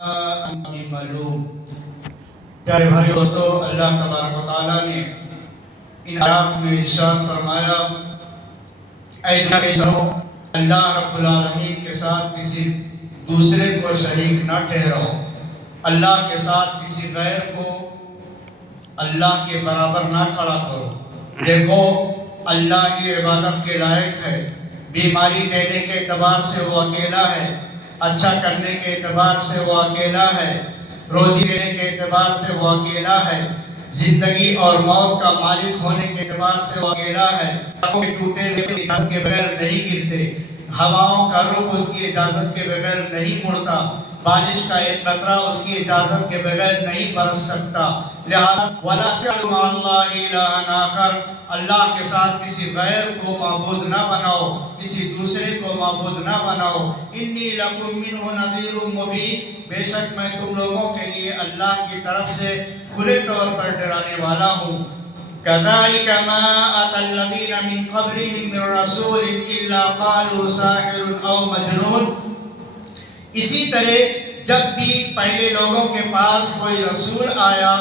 معلوم پیارے بھائی دوستو، اللہ تبارک و تعالیٰ نے ان آیات میں ارشاد فرمایا اے دنیا کے انسانوں، اللہ رب العالمین کے ساتھ کسی دوسرے کو شریک نہ ٹھہراؤ، اللہ کے ساتھ کسی غیر کو اللہ کے برابر نہ کھڑا کرو۔ دیکھو اللہ ہی عبادت کے لائق ہے، بیماری دینے کے اعتبار سے وہ اکیلا ہے، اچھا کرنے کے اعتبار سے وہ اکیلا ہے، روزی دینے کے اعتبار سے وہ اکیلا ہے، زندگی اور موت کا مالک ہونے کے اعتبار سے وہ اکیلا ہے۔ ٹوٹے ہوئے اجازت کے بغیر نہیں گرتے، ہواؤں کا رخ اس کی اجازت کے بغیر نہیں مڑتا، بارش کا ایک قطرہ اس کی اجازت کے بغیر نہیں برس سکتا۔ لہذا وَلَا تَجْعَلُوا مَعَ اللَّهِ إِلَٰهًا آخَرَ، اللہ کے ساتھ کسی غیر کو معبود نہ بناؤ، کسی دوسرے کو معبود نہ بناؤ۔ إِنِّي لَكُم مِّنْهُ نَذِيرٌ مُّبِينٌ، بے شک میں تم لوگوں کے لیے اللہ کی طرف سے کھلے طور پر ڈرانے والا ہوں۔ كَذَلِكَ مَا أَتَى الَّذِينَ مِن قَبْلِهِم مِّن رَّسُولٍ إِلَّا قَالُوا سَاحِرٌ أَوْ مَجْنُونٌ، اسی طرح جب بھی پہلے لوگوں کے پاس کوئی رسول آیا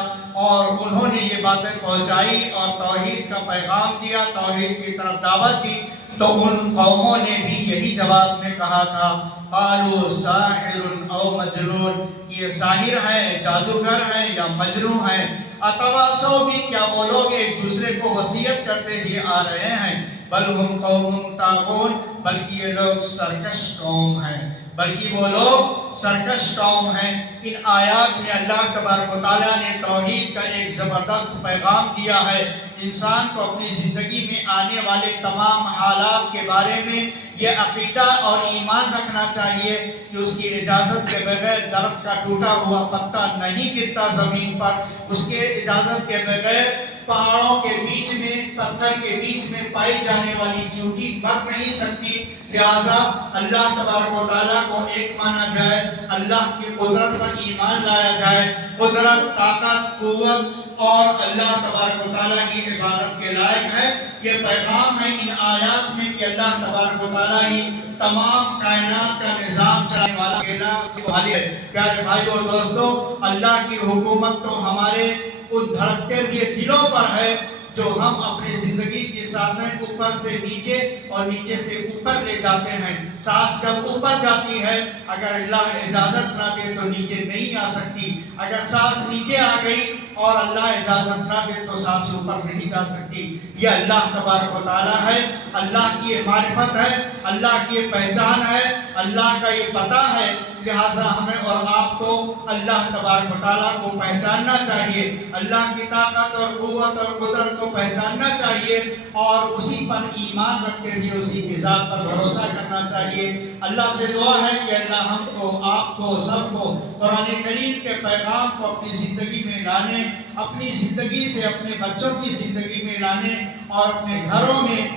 اور انہوں نے یہ باتیں پہنچائی اور توحید کا پیغام دیا، توحید کی طرف دعوت دی، تو ان قوموں نے بھی یہی جواب میں کہا تھا، قالوا ساحر او مجنون، یہ ساحر ہے، جادوگر ہے یا مجنون ہے۔ اتواصوا بھی، کیا وہ لوگ ایک دوسرے کو وصیت کرتے ہوئے آ رہے ہیں، بل ہم قوم طاغون، بلکہ یہ لوگ سرکش قوم ہیں، بلکہ وہ لوگ سرکش قوم ہیں۔ ان آیات میں اللہ تبارک و تعالیٰ نے توحید کا ایک زبردست پیغام دیا ہے۔ انسان کو اپنی زندگی میں آنے والے تمام حالات کے بارے میں یہ عقیدہ اور ایمان رکھنا چاہیے کہ اس کی اجازت کے بغیر درخت کا ٹوٹا ہوا پتا نہیں گرتا زمین پر، اس کے اجازت کے بغیر پہاڑوں کے بیچ میں، پتھر کے بیچ میں پائی جانے والی چیونٹی مر نہیں سکتی۔ لہٰذا اللہ تبارک و تعالیٰ کو ایک مانا جائے، اللہ کی قدرت پر ایمان لایا جائے۔ قدرت، طاقت، قوت اور اللہ تبارک و تعالیٰ ہی عبادت کے لائق ہے۔ یہ پیغام ہے ان آیات میں کہ اللہ تبارک و تعالیٰ ہی تمام کائنات کا نظام چلانے والا ہے۔ پیارے بھائی اور دوستو، اللہ کی حکومت تو ہمارے ان دھڑکتے ہوئے دلوں پر ہے جو ہم اپنی زندگی کی سانسیں اوپر سے نیچے اور نیچے سے اوپر لے جاتے ہیں۔ سانس جب اوپر جاتی ہے، اگر اللہ اجازت نہ دے تو نیچے نہیں آ سکتی، اگر سانس نیچے آ گئی اور اللہ اجازت نہ دے تو سانس اوپر نہیں جا سکتی۔ یہ اللہ تبارک و تعالیٰ ہے، اللہ کی یہ معرفت ہے، اللہ کی یہ پہچان ہے، اللہ کا یہ پتہ ہے۔ لہٰذا ہمیں اور آپ کو اللہ تبارک و تعالیٰ کو پہچاننا چاہیے، اللہ کی طاقت اور قوت اور قدرت کو پہچاننا چاہیے اور اسی پر ایمان رکھتے ہوئے اسی کی ذات پر بھروسہ کرنا چاہیے۔ اللہ سے دعا ہے کہ اللہ ہم کو، آپ کو، سب کو قرآن کریم کے پیغام کو اپنی زندگی میں لانے، اپنی زندگی سے اپنے بچوں کی زندگی میں لانے اور اپنے گھروں میں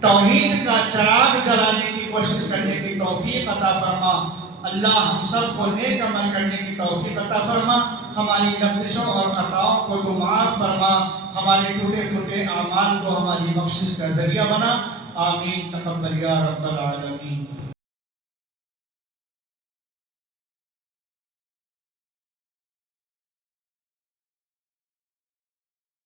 توحید کا چراغ جلانے کی کوشش کرنے کی توفیق عطا فرما۔ اللہ ہم سب کو نیک عمل کرنے کی توفیق عطا فرما، ہماری لغزشوں اور خطاؤں کو تو معاف فرما، ہمارے ٹوٹے پھوٹے اعمال کو ہماری بخشش کا ذریعہ بنا۔ آمین، تقبل یا رب العالمین۔